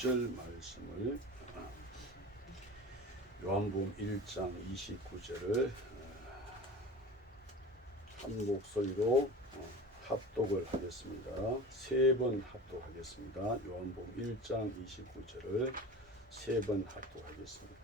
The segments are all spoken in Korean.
29절 말씀을 요한복음 1장 29절을 한 목소리로 합독을 하겠습니다. 세 번 합독하겠습니다. 요한복음 1장 29절을 세 번 합독하겠습니다.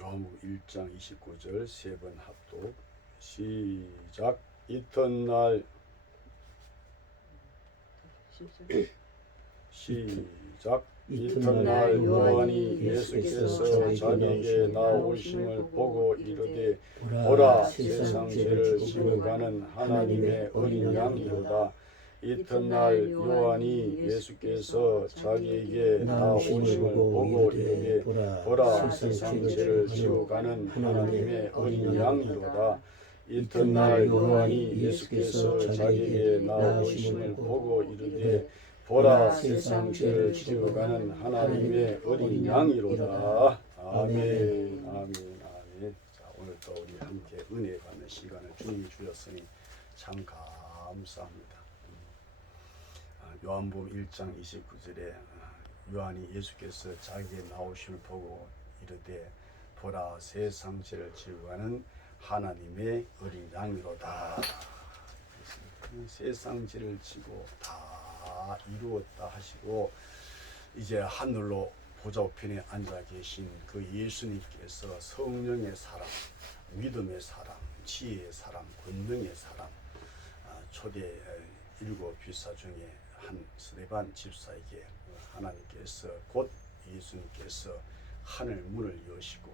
요한복음 1장 29절 세 번 합독. 시작. 이튿날 시작. 이튿날 요한이 예수께서 자기에게 나오심을 보고 이르되 보라, 세상 죄를 지고 가는 하나님의 어린 양이로다. 이튿날 요한이 예수께서 자기에게 나오심을 보고 이르되 보라, 세상 죄를 지고 가는 하나님의 어린 양이로다. 이튿날 요한이 예수께서 자기에게 나오심을 보고 이르되 보라, 세상 죄를 지고 가는 하나님의 어린 양이로다. 아멘, 아멘, 아멘. 자, 오늘도 우리 함께 은혜 받는 시간을 주님이 주셨으니 참 감사합니다. 요한복음 1장 29절에 요한이 예수께서 자기의 나오심을 보고 이르되 보라, 세상 죄를 지고 가는 하나님의 어린 양이로다. 세상 죄를 지고 다 이루었다 하시고 이제 하늘로 보좌 우편에 앉아 계신 그 예수님께서 성령의 사람, 믿음의 사람, 지혜의 사람, 권능의 사람, 초대 일곱 비사 중에 한 스데반 집사에게 하나님께서 곧 예수님께서 하늘 문을 여시고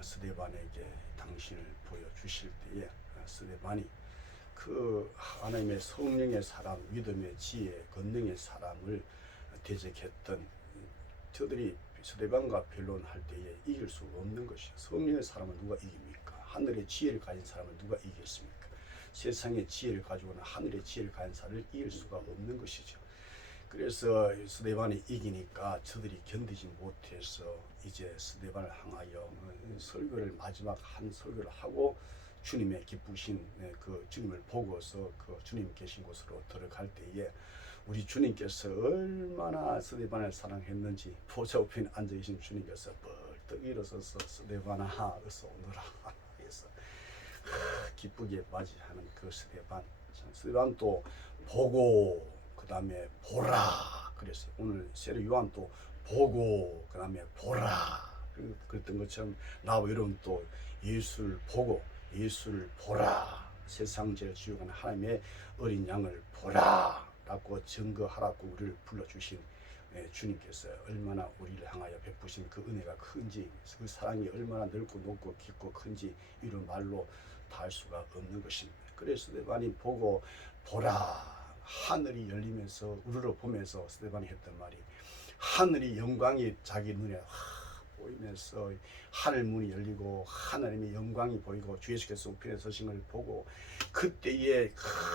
스데반에게 당신을 보여주실 때에 스데반이 그 하나님의 성령의 사람, 믿음의 지혜, 권능의 사람을 대적했던 저들이 스데반과 변론할 때에 이길 수가 없는 것이요. 성령의 사람을 누가 이깁니까? 하늘의 지혜를 가진 사람을 누가 이기겠습니까? 세상의 지혜를 가지고는 하늘의 지혜를 가진 사람을 이길 수가 없는 것이죠. 그래서 스데반이 이기니까 저들이 견디지 못해서 이제 스데반을 향하여 설교를 마지막 한 설교를 하고 주님의 기쁘신 그 주님을 보고서 그 주님 계신 곳으로 들어갈 때에 우리 주님께서 얼마나 스데반을 사랑했는지 보좌 우편에 앉아 계신 주님께서 벌떡 일어서서 스데반아 어서 오너라 해서 기쁘게 맞이하는 그 스데반 또 보고 그 다음에 보라 그랬어요. 오늘 세례 요한 또 보고 그 다음에 보라 그랬던 것처럼 나와 여러분 또 예수를 보고 예수를 보라, 세상 죄를 지고 가는 하나님의 어린 양을 보라 라고 증거하라고 우리를 불러주신 주님께서 얼마나 우리를 향하여 베푸신 그 은혜가 큰지, 그 사랑이 얼마나 넓고 높고 깊고 큰지 이런 말로 다 할 수가 없는 것입니다. 그래서 스데반이 보고 보라, 하늘이 열리면서 우르르 보면서 스데반이 했던 말이 하늘이 영광이 자기 눈에 보이면서 하늘 문이 열리고 하나님의 영광이 보이고 주 예수께서 우편에 서신 걸 보고 그때에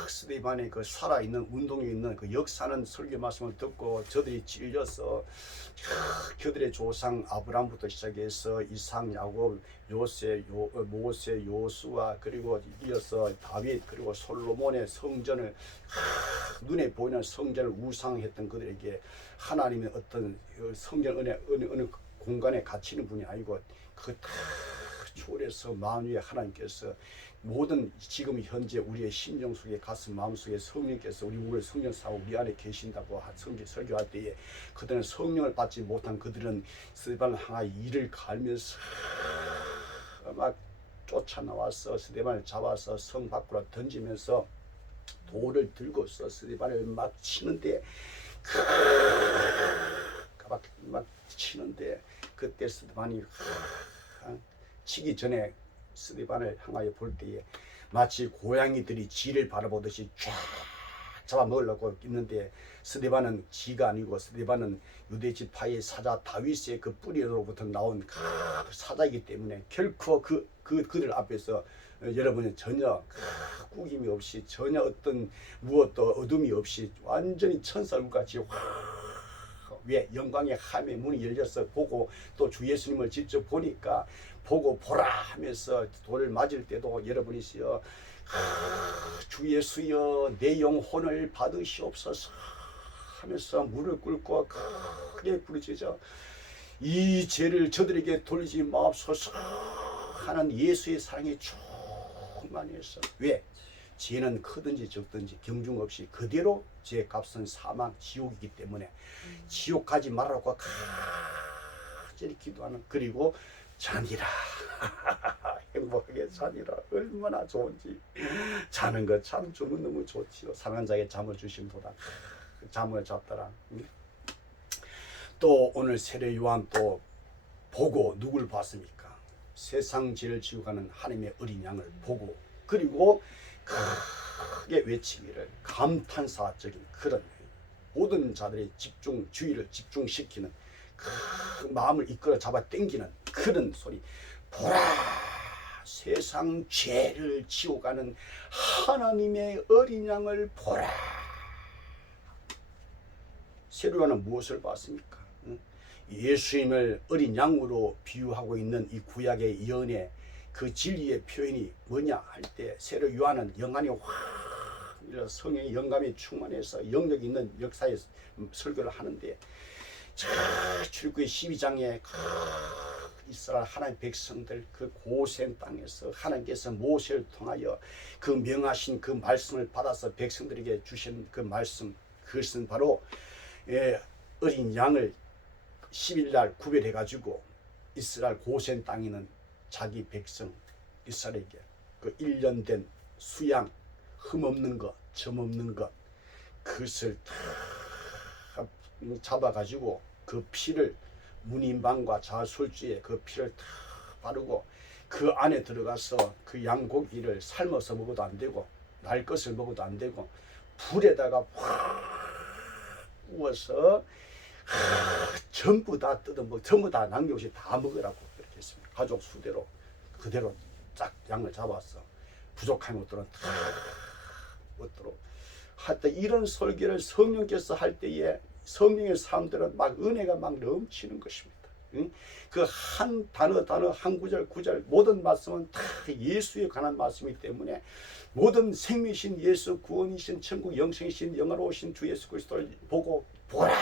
스데반의 그 살아있는 운동이 있는 그 역사는 설교 말씀을 듣고 저들이 찔려서 그들의 조상 아브라함부터 시작해서 이삭, 야곱, 요셉, 모세, 요수아 그리고 이어서 다윗 그리고 솔로몬의 성전을 눈에 보이는 성전을 우상했던 그들에게 하나님의 어떤 성전 어느 공간에 갇히는 분이 아니고 그 다 초월해서 마음 위에 하나님께서 모든 지금 현재 우리의 심정 속에 가슴 마음 속에 성령께서 우리 몸을 성령 사고 우리 안에 계신다고 설교할 때에 그들은 성령을 받지 못한 그들은 스데반을 향하여 이를 갈면서 막 쫓아나와서 스데반을 잡아서 성 밖으로 던지면서 돌을 들고서 스데반을 막 치는데 막 치는데 그때 스데반이 치기 전에 스데반을 향하여 볼 때에 마치 고양이들이 쥐를 바라보듯이 쫙 잡아먹으려고 있는데 스데반은 쥐가 아니고 스데반은 유대 지파의 사자 다윗의 그 뿌리로부터 나온 그 사자이기 때문에 결코 그들 앞에서 여러분은 전혀 꾸김이 없이 전혀 어떤 무엇도 어둠이 없이 완전히 천사같이 왜? 영광의 함의 문이 열려서 보고 또 주 예수님을 직접 보니까 보고 보라 하면서 돌을 맞을 때도 여러분이시여 주 예수여 내 영혼을 받으시옵소서 하면서 무릎 꿇고 크게 부르짖어 이 죄를 저들에게 돌리지 마옵소서 하는 예수의 사랑이 충만해서 왜? 죄는 크든지 적든지 경중 없이 그대로 죄 값은 사망 지옥이기 때문에 지옥 가지 말라고 간절히 기도하는 그리고 자니라 행복하게 자니라 얼마나 좋은지 자는 것 참 주면 너무 좋지요. 상한 자에게 잠을 주심보다 잠을 잤더라. 또 오늘 세례 요한 또 보고 누굴 봤습니까? 세상 죄를 지고 가는 하나님의 어린 양을 보고 그리고 크게 외치기를 감탄사적인 그런 모든 자들의 주의를 집중시키는 그 마음을 이끌어 잡아 당기는 그런 소리 보라 세상 죄를 지고 가는 하나님의 어린 양을 보라. 세례 요한은 무엇을 봤습니까? 예수님을 어린 양으로 비유하고 있는 이 구약의 예언의 그 진리의 표현이 뭐냐 할 때 세례 요한은 영안이 확 성령의 영감이 충만해서 영역이 있는 역사의 설교를 하는데 출애굽기 12장에 이스라엘 하나님 백성들 그 고센 땅에서 하나님께서 모세를 통하여 그 명하신 그 말씀을 받아서 백성들에게 주신 그 말씀 그것은 바로 어린 양을 10일날 구별해 가지고 이스라엘 고센 땅에 있는 자기 백성 이스라엘에게 그 1년 된 수양 흠없는 것 점 없는 것 그것을 다 잡아 가지고 그 피를 문인방과 자술주에 그 피를 다 바르고 그 안에 들어가서 그 양고기를 삶아서 먹어도 안 되고 날 것을 먹어도 안 되고 불에다가 확 구워서 전부 다 뜯어먹고 전부 다 남겨없이 다 먹으라고 그렇게 했습니다. 가족 수대로 그대로 쫙 양을 잡았어. 부족한 것들은 다 먹도록 하여튼 이런 설교를 성령께서 할 때에 성령의 사람들은 막 은혜가 막 넘치는 것입니다. 그 한 단어 한 구절 모든 말씀은 다 예수에 관한 말씀이기 때문에 모든 생명이신 예수 구원이신 천국 영생이신 영화로우신 주 예수 그리스도를 보고 보라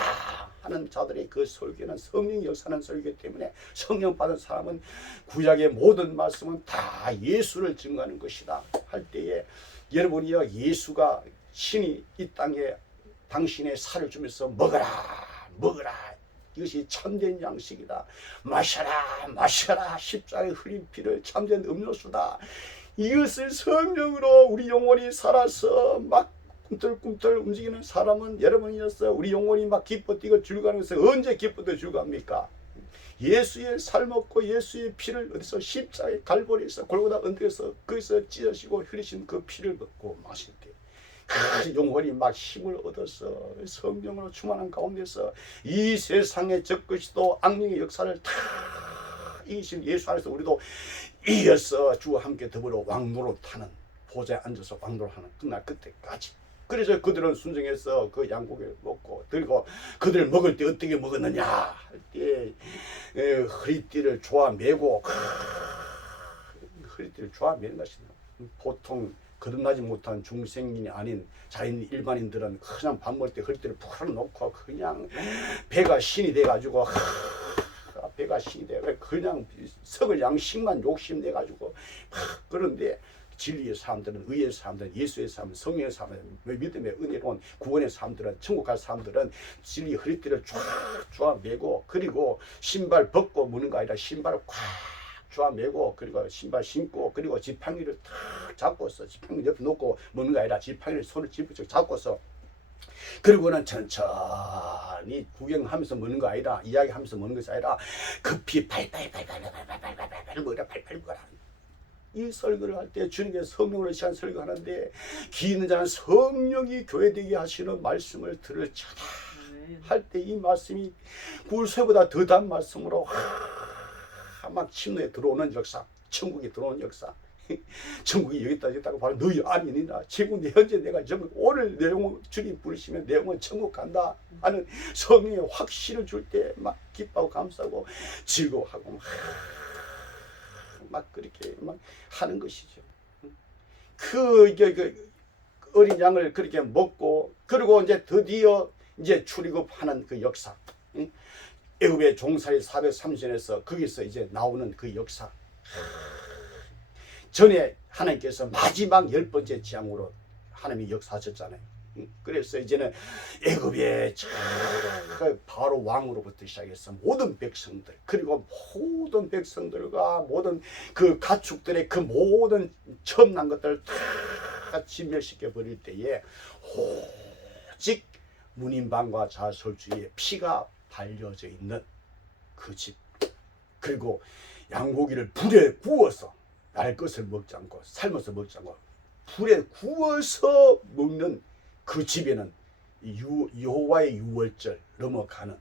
하는 자들의 그 설교는 성령이 역사하는 설교이기 때문에 성령 받은 사람은 구약의 모든 말씀은 다 예수를 증거하는 것이다 할 때에 여러분이요 예수가 신이 이 땅에 당신의 살을 주면서 먹어라 이것이 참된 양식이다 마셔라 십자가의 흘린 피를 참된 음료수다 이것을 성령으로 우리 영혼이 살아서 막 꿈틀꿈틀 움직이는 사람은 여러분이었어요. 우리 영혼이 막 기뻐 뛰고 즐거워하는 것을 언제 기뻐 뛰고 즐거워합니까? 예수의 살 먹고 예수의 피를 어디서 십자가의 갈보리에서 골고다 언덕에서 거기서 찢으시고 흘리신 그 피를 먹고 마실 때 그 영혼이 막 힘을 얻어서 성령으로 충만한 가운데서 이 세상의 적그리스도 악령의 역사를 다 이기신 예수 안에서 우리도 이어서 주와 함께 더불어 왕노릇하는 보좌에 앉아서 왕노릇하는 그날 그때까지 그래서 그들은 순종해서 그 양고기를 먹고 그리고 그들 먹을 때 어떻게 먹었느냐 할 때 허리띠를 조아매고 허리띠를 조아매는 것입니다. 보통 거듭나지 못한 중생인이 아닌 자인 일반인들은 그냥 밥 먹을 때 허리띠를 풀어놓고 그냥 배가 신이 돼가지고 배가 신이 돼 그냥 썩을 양식만 욕심내가지고 그런데 진리의 사람들은 의의 사람들은 예수의 사람들은 성령의 사람들은 믿음의 은혜로운 구원의 사람들은 천국 갈 사람들은 진리 허리띠를 쫙 매고 그리고 신발 벗고 무는 거 아니라 신발을 꽉 쫙 매고 그리고 신발 신고 그리고 지팡이를 탁 잡고서 지팡이 옆에 놓고 무는 거 아니라 지팡이를 손을 짚어서 잡고서 그리고는 천천히 구경하면서 먹는 거 아니라 이야기하면서 먹는 것이 아니라 급히 팔팔 먹어라 팔팔 먹어라 이 설교를 할 때 주님께서 성령으로 시한 설교하는데 귀 있는 자는 성령이 교회되게 하시는 말씀을 들을지어다 할 때 이 말씀이 굴쇠보다 더 단 말씀으로 막 침노에 들어오는 역사 천국에 들어오는 역사 천국이 여기 있다고 바로 너희 아니니라. 지금 현재 내가 전국 오늘 내 영혼 주님 부르시면 내 영혼 천국 간다 하는 성령의 확신을 줄 때 막 기뻐하고 감사하고 즐거워하고 막 그렇게 막 하는 것이죠. 그 어린 양을 그렇게 먹고, 그리고 이제 드디어 이제 출애굽하는 그 역사, 애굽의 종살이 430년에서 거기서 이제 나오는 그 역사. 전에 하나님께서 마지막 10번째 재앙으로 하나님이 역사하셨잖아요. 그래서 이제는 애굽의 바로 왕으로부터 시작해서 모든 백성들, 그리고 모든 백성들과 모든 그 가축들의 그 모든 처음 난 것들을 다 진멸시켜 버릴 때에 오직 문인방과 자설주의 피가 발려져 있는 그 집, 그리고 양고기를 불에 구워서 날 것을 먹지 않고 삶아서 먹지 않고 불에 구워서 먹는 그 집에는 여호와의 유월절 넘어가는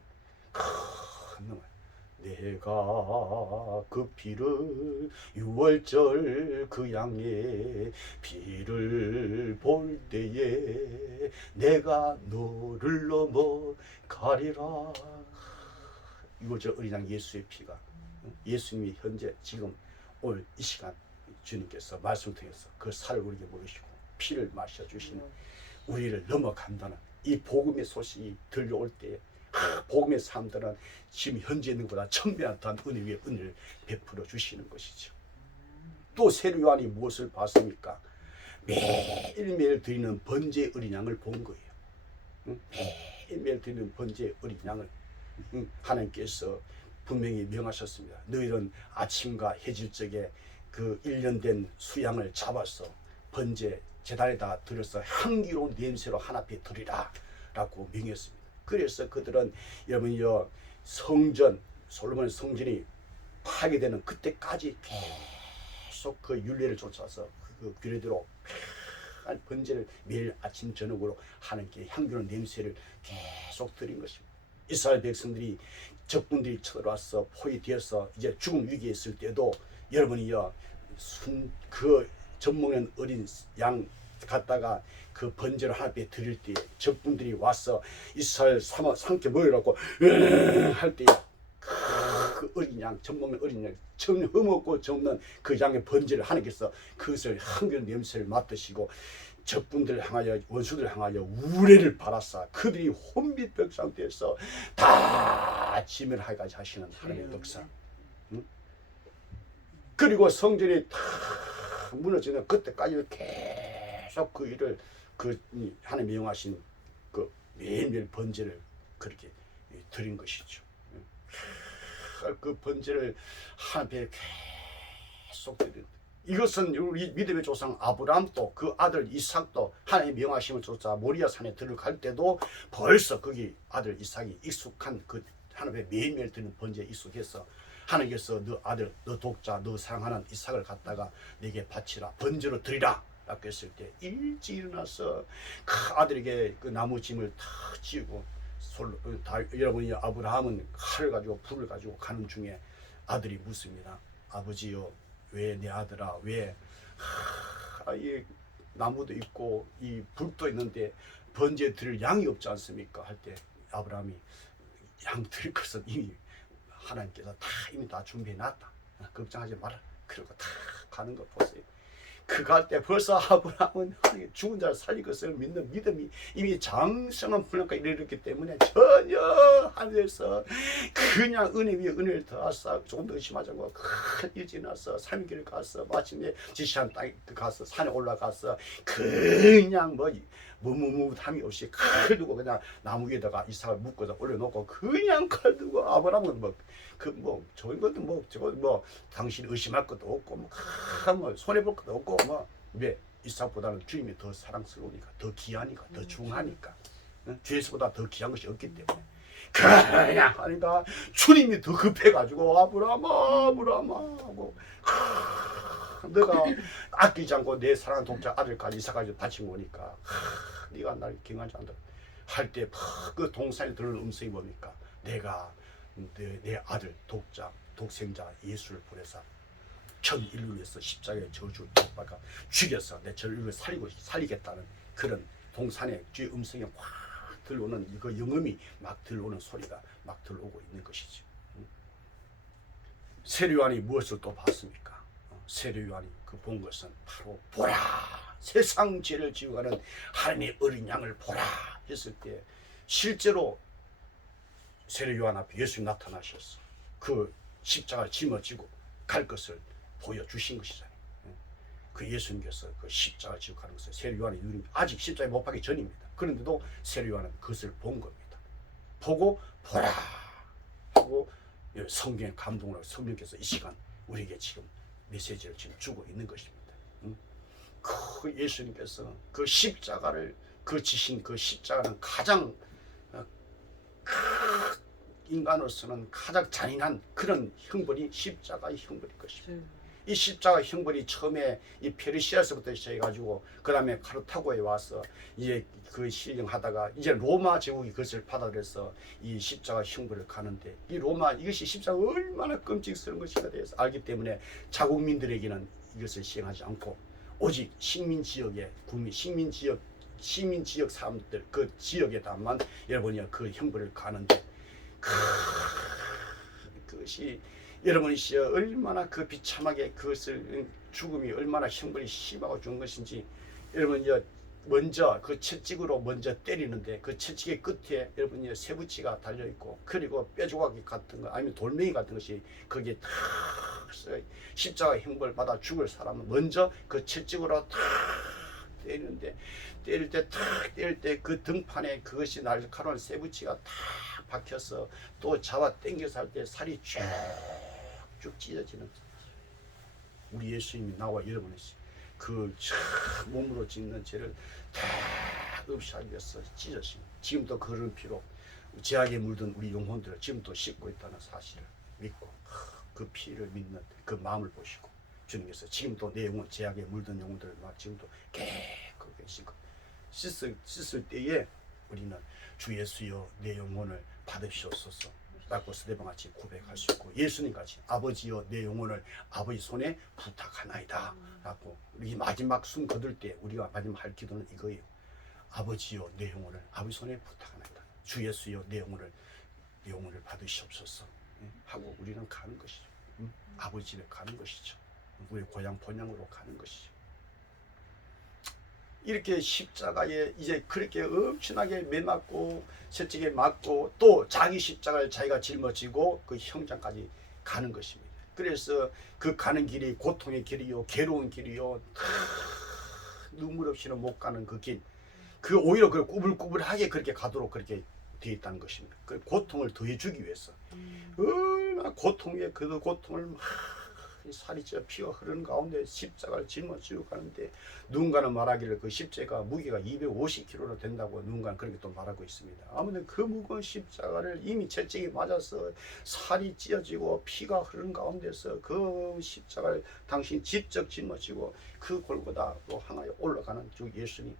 내가 그 피를 유월절 그 양의 피를 볼 때에 내가 너를 넘어가리라. 이거 저 어린 양 예수의 피가, 예수님이 현재 지금 오늘 이 시간 주님께서 말씀 통해서 그 살을 우리에게 먹으시고 피를 마셔주시는 우리를 넘어간다는 이 복음의 소식이 들려올 때에 복음의 사람들은 지금 현재 있는 것보다 천배한 은혜 위에 은혜를 베풀어 주시는 것이죠. 또 세례 요한이 무엇을 봤습니까? 매일매일 드리는 번제의 어린 양을 본 거예요. 매일매일 드리는 번제의 어린 양을 하나님께서 분명히 명하셨습니다. 너희는 아침과 해질적에 그 1년 된 수양을 잡아서 번제 제단에다 들여서 향기로운 냄새로 하나 앞에 드리라 라고 명했습니다. 그래서 그들은 여러분요, 성전, 솔로몬 성전이 파괴되는 그때까지 계속 그 율례를 쫓아서 그 규례대로 번제를 매일 아침 저녁으로 하나님께 향기로운 냄새를 계속 드린 것입니다. 이스라엘 백성들이 적군들이 쳐들어와서 포위되어서 이제 죽음 위기에 있을 때도 여러분이요, 그 젖먹는 어린 양 갖다가 그 번제를 하나님께 드릴 때 적군들이 와서 이스라엘 삼켜 먹으라고 할 때 그 어린 양, 젖먹는 어린 양, 전혀 흠없고 정없는 그 양의 번제를 하나님께서 그것을 향기로운 냄새를 맡으시고 적군들 향하여, 원수들 향하여 우레를 받았사 그들이 혼비병 상태에서 다 지멸하기까지 하시는 하나님의 역사. 그리고 성전이 다 무너지는 그때까지 계속 그 일을 그 하나님 명하신 그 매일매일 번제를 그렇게 드린 것이죠. 그 번제를 하나님께 계속 드린. 이것은 우리 믿음의 조상 아브라함도 그 아들 이삭도 하나님 명하심을 쫓아 모리아 산에 들어갈 때도 벌써 거기 아들 이삭이 익숙한 그 하나님의 매일매일 드리는 번제에 익숙해서 하나님께서 너 아들, 너 독자, 너 사랑하는 이삭을 갖다가 내게 바치라, 번제로 드리라 라고 했을 때 일찍 일어나서 그 아들에게 그 나무 짐을 다 지우고 여러분이 아브라함은 칼을 가지고 불을 가지고 가는 중에 아들이 묻습니다. 아버지요, 왜 내 아들아, 왜 이 나무도 있고 이 불도 있는데 번제 드릴 양이 없지 않습니까? 할 때 아브라함이 양 드릴 것은 이미 하나님께서 이미 다 준비해 놨다. 걱정하지 마라. 그러고 다 가는 거 보세요. 그 갈 때 벌써 아브라함은 죽은 자를 살릴 것을 믿는 믿음이 이미 장성한 분량까지 이르렀기 때문에 전혀 하늘에서 그냥 은혜 위에 은혜를 더하사 조금 더 의심하지 않고 큰 일찍 나서 3일을 가서 마침내 지시한 땅에 가서 산에 올라가서 그냥 무무무함이 없이 칼 두고 그냥 나무 위에다가 이삭을 묶어서 올려놓고 그냥 칼 두고 아브라함은 좋은 것도 저거 당신 의심할 것도 없고 손해볼 것도 없고 왜 이삭보다는 주님이 더 사랑스러우니까, 더 귀하니까, 더 중하니까, 주에서보다 더 귀한 것이 없기 때문에 그냥 하니까 주님이 더 급해가지고 아브라함아 하고 너가 아끼지 않고 내 사랑하는 독자 아들까지 이삭까지 바친 거니까 네가 날 경하지 않다 할 때 그 동산에 들어오는 음성이 뭡니까? 내가 내 아들 독자 독생자 예수를 보내서 전 인류를 위해서 십자가의 저주를 못 박아 죽여서 내 전 인류를 살리겠다는 그런 동산의 주의 음성이 확 들어오는 그 영음이 막 들어오는 소리가 막 들어오고 있는 것이죠. 세례요한이 무엇을 또 봤습니까? 세례요한이 그 본 것은 바로 보라, 세상 죄를 지고 가는 하나님의 어린 양을 보라 했을 때 실제로 세례요한 앞에 예수님 나타나셔서 그 십자가를 짊어지고 갈 것을 보여주신 것이잖아요. 그 예수님께서 그 십자가를 지고 가는 것을 세례요한이 아직 십자가에 못 박기 전입니다. 그런데도 세례요한은 그것을 본 겁니다. 보고 보라 하고 성경의 감동으로 성령께서 이 시간 우리에게 지금 메시지를 지금 주고 있는 것입니다. 그 예수님께서 그 십자가를 그 지신 그 십자가는 가장 인간으로서는 가장 잔인한 그런 형벌이 십자가의 형벌일 것입니다. 이 십자가 형벌이 처음에 이 페르시아에서부터 시작해가지고 그 다음에 카르타고에 와서 이제 그 실행하다가 이제 로마 제국이 그것을 받아들여서 이 십자가 형벌을 가는데 이 로마 이것이 십자가 얼마나 끔찍스러운 것인가 대해서 알기 때문에 자국민들에게는 이것을 시행하지 않고 오직 식민 지역의 국민 식민 지역 사람들 그 지역에다만 여러분이 그 형벌을 가는데 그것이 여러분이 얼마나 그 비참하게 그것을 죽음이 얼마나 형벌이 심하고 죽은 것인지 여러분 먼저 그 채찍으로 먼저 때리는데 그 채찍의 끝에 여러분 쇠붙이가 달려 있고 그리고 뼈조각이 같은 거 아니면 돌멩이 같은 것이 거기에 탁 십자가 형벌 받아 죽을 사람은 먼저 그 채찍으로 탁 때리는데 때릴 때 그 등판에 그것이 날카로운 쇠붙이가 탁 박혀서 또 잡아 당겨서 할 때 살이 쭉 찢어지는 우리 예수님이 나와 여러분이 그 몸으로 짓는 죄를 다 없애하기 위해서 찢어진 지금도 그런 피로 죄악에 물든 우리 영혼들을 지금도 씻고 있다는 사실을 믿고 그 피를 믿는 그 마음을 보시고 주님께서 지금도 내 영혼 죄악에 물든 영혼들을 막 지금도 깨끗하게 씻고 씻을 때에 우리는 주 예수여 내 영혼을 받으시옵소서 라고 스데반같이 고백할 수 있고 예수님같이 아버지여 내 영혼을 아버지 손에 부탁하나이다 라고 이 마지막 숨 거둘 때 우리가 마지막 할 기도는 이거예요. 아버지여 내 영혼을 아버지 손에 부탁하나이다. 주 예수여 내 영혼을 받으시옵소서 하고 우리는 가는 것이죠. 아버지 집에 가는 것이죠. 우리 고향 본향으로 가는 것이죠. 이렇게 십자가에 이제 그렇게 엄청나게 매맞고 채찍에 맞고 또 자기 십자가를 자기가 짊어지고 그 형장까지 가는 것입니다. 그래서 그 가는 길이 고통의 길이요 괴로운 길이요 눈물 없이는 못 가는 그 길 그 오히려 그 꾸불꾸불하게 그렇게 가도록 그렇게 되어 있다는 것입니다. 그 고통을 더해주기 위해서 얼마나 고통에 그 고통을 막 살이 쪄 피가 흐르는 가운데 십자가를 짊어지고 가는데 누군가는 말하기를 그 십자가 무게가 250kg나 된다고 누군가는 그렇게 또 말하고 있습니다. 아무튼 그 무거운 십자가를 이미 채찍이 맞아서 살이 찢어지고 피가 흐르는 가운데서 그 십자가를 당신 직접 짊어지고 그 골고다로 향하여 올라가는 주 예수님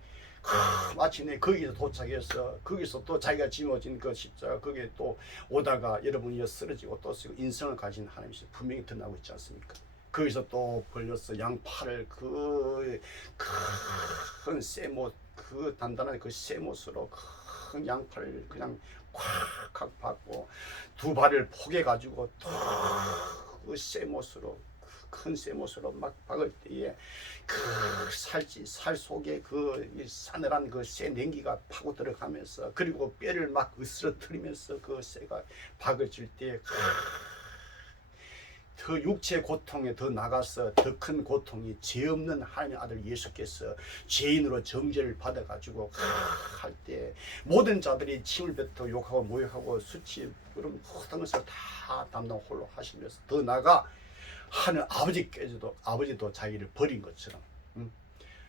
마침내 거기서 도착해서 거기서 또 자기가 짊어진 그 십자가 거기에 또 오다가 여러분이 쓰러지고 또 쓰고 인성을 가진 하나님이 분명히 드러나고 있지 않습니까? 거기서 또 벌려서 양팔을 그 큰 쇠못 그 단단한 그 쇠못으로 큰 양팔을 그냥 콱콱 받고 두 발을 포개 가지고 또 그 쇠못으로 큰 쇠못으로 막 박을 때에 그 살 속에 그 싸늘한 그 쇠 냉기가 파고 들어가면서 그리고 뼈를 막 으스러뜨리면서 그 쇠가 박을 칠 때 더 육체 고통에 더 나가서 더 큰 고통이 죄 없는 하나님의 아들 예수께서 죄인으로 정죄를 받아가지고 할 때 모든 자들이 침을 뱉어 욕하고 모욕하고 수치 그런 모든 것을 다 담당 홀로 하시면서 더 나가 하는 아버지도 자기를 버린 것처럼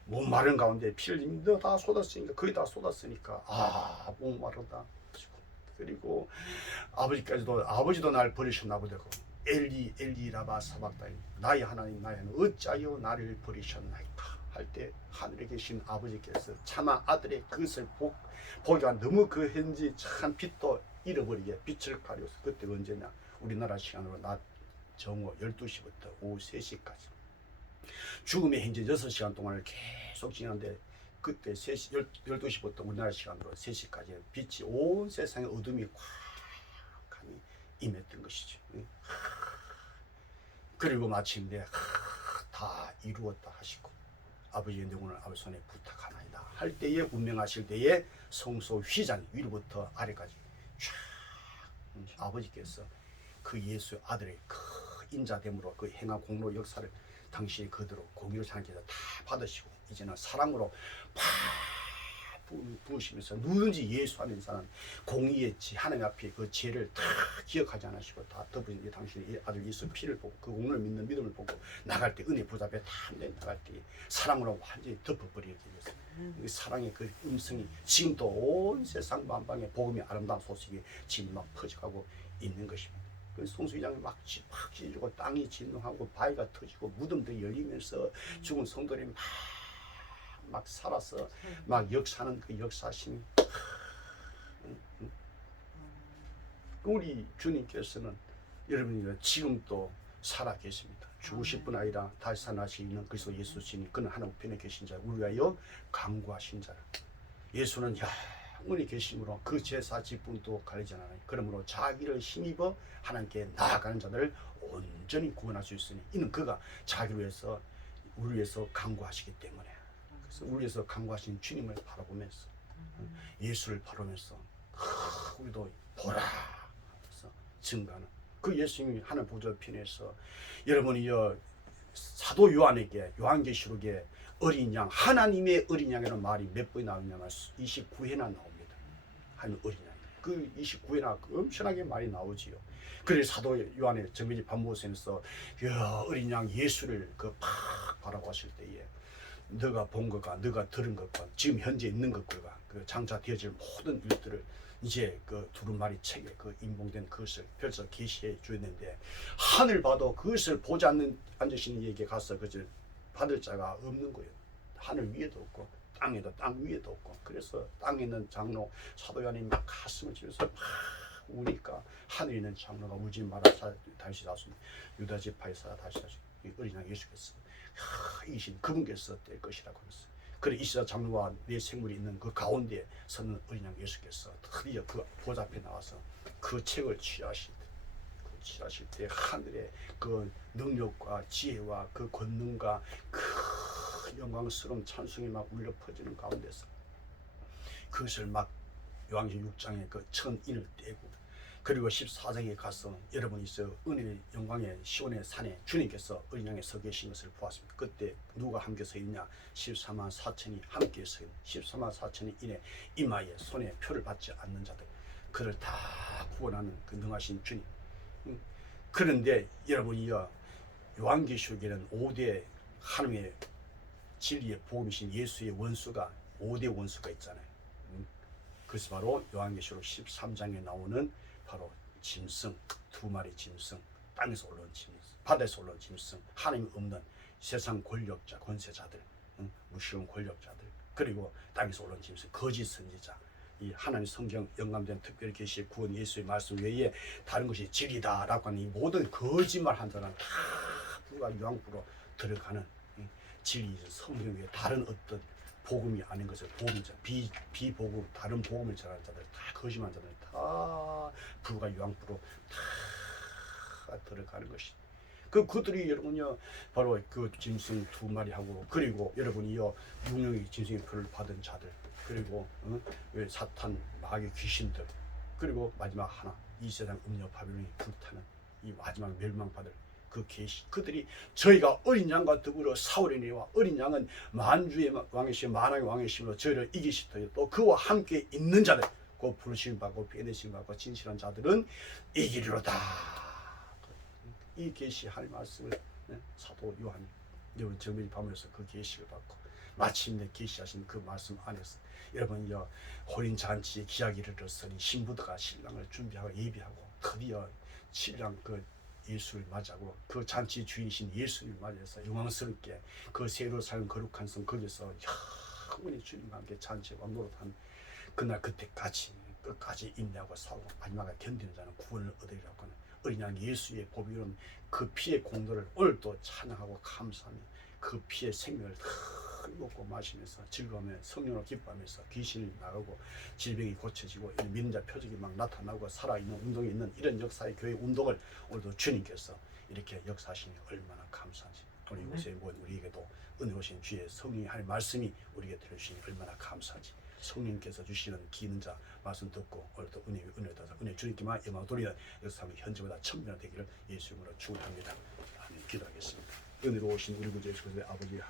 목마른 가운데 피를 너 다 쏟았으니까 거의 다 쏟았으니까 목마르다. 그리고 아버지도 날 버리셨나 보다. 엘리 엘리 라마 사박다니 나의 하나님 어찌하여 나를 버리셨나이까 할 때 하늘에 계신 아버지께서 차마 아들의 그것을 보기가 너무 그 현지 참 빛도 잃어버리게 빛을 가려서 그때 언제냐 우리나라 시간으로 낮 정오 12시부터 오후 3시까지 죽음의 행진 6시간 동안을 계속 지났는데 그때 3시, 12시부터 우리나라 시간으로 3시까지 빛이 온 세상에 어둠이 꽉 임했던 것이죠. 그리고 마침내 다 이루었다 하시고 아버지의 영혼을 아버지 손에 부탁하나이다 할 때에 운명하실 때에 성소 휘장 위로부터 아래까지 쫙 아버지께서 그 예수의 아들의 그 인자됨으로 그 행한 공로 역사를 당신이 그대로 공의로 하나님께서 다 받으시고 이제는 사랑으로 팍 부으시면서 누군지 예수 안에 사는 공의의 하나님 앞에 그 죄를 다 기억하지 않으시고 다 덮으신 당신의 아들 예수 피를 보고 그 공로를 믿는 믿음을 보고 나갈 때 은혜 보답에 다 나갈 때 사랑으로 완전히 덮어버리게 되었어요. 사랑의 그 음성이 지금도 온 세상 만방에 복음의 아름다운 소식이 지금 막 퍼져가고 있는 것입니다. 그 성수기장에 막 찢어지고 땅이 진동하고 바위가 터지고 무덤들이 열리면서 죽은 성도들이 막 살아서 막 역사는 그 역사심이 우리 주님께서는 여러분이 지금도 살아 계십니다. 죽으실 뿐 아니라 다시 살아나시는 그리스도 예수 주님 그는 하나님 우편에 계신 자 우리 위하여 간구하신 자라. 예수는 영원히 계심으로 그 제사 직분도 가리지 않아요. 그러므로 자기를 힘입어 하나님께 나아가는 자들을 온전히 구원할 수 있으니 이는 그가 자기를 위해서 우리 위해서 간구하시기 때문에 그래서 우리 위해서 간구하신 주님을 바라보면서 예수를 바라보면서 우리도 보라 그래서 증가하는 그 예수님이 하늘 보좌 편에서 여러분이 사도 요한에게 요한계시록에 어린 양 하나님의 어린 양이라는 말이 몇 번이 나오냐면 29회나 나옵니다. 하나님 어린 양 그 29회나 엄청나게 많이 나오지요. 그래서 사도 요한의 정밀히 반모선에서 어린 양 예수를 그 팍 바라보았을 때에 너가 본 것과 너가 들은 것과 지금 현재 있는 것과 그 장차 되어질 모든 일들을 이제 그 두루마리 책에 그 인봉된 그것을 펼쳐 계시해 주었는데 하늘 봐도 그것을 보지 않으시는 이에게 가서 그것을 받을 자가 없는 거예요. 하늘 위에도 없고 땅에도 땅 위에도 없고 그래서 땅에 있는 장로 사도 요한이 막 가슴을 치면서 막 우니까 하늘에 있는 장로가 울지 마라 다시 다시 유다 지파에서 다시 어린 양 예수께서 이신 그분께서 될 것이라고 했어요. 그래 이시다 장로와 내 생물이 있는 그 가운데 서는 어린 양 예수께서 드디어 그 보좌 앞에 나와서 그 책을 취하실 때 하늘의 그 능력과 지혜와 그 권능과 그 영광스러운 찬송이 막 울려 퍼지는 가운데서 그것을 막 요한계시록 6장에 그 천인을 떼고 그리고 14장에 가서 여러분이 은혜의 영광의 시온의 산에 주님께서 어린 양에 서 계신 것을 보았습니다. 그때 누가 함께 서 있냐 14만 4천이 함께 서 있는 14만 4천이 이내 이마에 손에 표를 받지 않는 자들 그를 다 구원하는 그 능하신 주님. 그런데 여러분이 요한계시록에는 5대 하나님의 진리의 복음이신 예수의 원수가 5대 원수가 있잖아요. 그것이 바로 요한계시록 13장에 나오는 바로 짐승, 2마리 짐승, 땅에서 올라온 짐승, 바다에서 올라온 짐승, 하나님 없는 세상 권력자, 권세자들, 무시한 권력자들, 그리고 땅에서 올라온 짐승, 거짓 선지자, 이 하나님 성경 영감된 특별 계시 구원 예수의 말씀 외에 다른 것이 진리다라고 하는 이 모든 거짓말 한 자는 다 불과 유황불로 들어가는 진리 성경 외에 다른 어떤 복음이 아닌 것을 복음자, 비복음, 다른 복음을 전하는 자들, 다 거짓말 자들, 다 불과 유황불로 다 들어가는 것이. 그들이 여러분요 바로 그 짐승 2마리하고 그리고 여러분이 6명의 짐승의 표를 받은 자들 그리고 사탄 마귀 귀신들 그리고 마지막 하나 이 세상 음녀 바빌론이 불타는 이 마지막 멸망받을 그 계시 그들이 저희가 어린 양과 더불어 사울의 내와 어린 양은 만주의 왕이시며 만왕의 왕이시며 저희를 이기시더니 또 그와 함께 있는 자들 그 부르심 받고 빼내심 받고 진실한 자들은 이기리로다. 이 계시 하나님 말씀을 사도 요한이 여러분 정밀히 밤에서 그 계시를 받고 마침내 계시하신 그 말씀 안에서 여러분 혼인 잔치의 기약이 이르렀으니 신부가 신랑을 준비하고 예비하고 드디어 신랑 그 예수를 맞이하고 그 잔치 주인이신 예수를 맞이해서 영광스럽게 그 새로 산 거룩한 성 거기서 영원히 주님과 함께 잔치와 노릇한 그날 그때까지 끝까지 인내하고 싸우고 마지막에 견디는 자는 구원을 얻으리라고 하는 어린 양 예수의 보비로운 그 피의 공로를 오늘도 찬양하고 감사하며 그 피의 생명을 다 먹고 마시면서 즐거움에 성령으로 기뻐하면서 귀신이 나가고 질병이 고쳐지고 믿는 자 표적이 막 나타나고 살아있는 운동이 있는 이런 역사의 교회 운동을 오늘도 주님께서 이렇게 역사하시니 얼마나 감사한지. 우리 이곳에 모인 우리에게도 은혜로우신 주의 성령이 할 말씀이 우리에게 들려주시니 얼마나 감사한지. 성령께서 주시는 기는 자 말씀 듣고 오늘도 은혜 받아서 은혜 주님께만 영광 돌리는 역사함이 현재보다 천배나 되기를 예수 이름으로 축원합니다. 아멘. 기도하겠습니다. 은혜로우신 우리 구주 예수 그리스도의 아버지 하나님.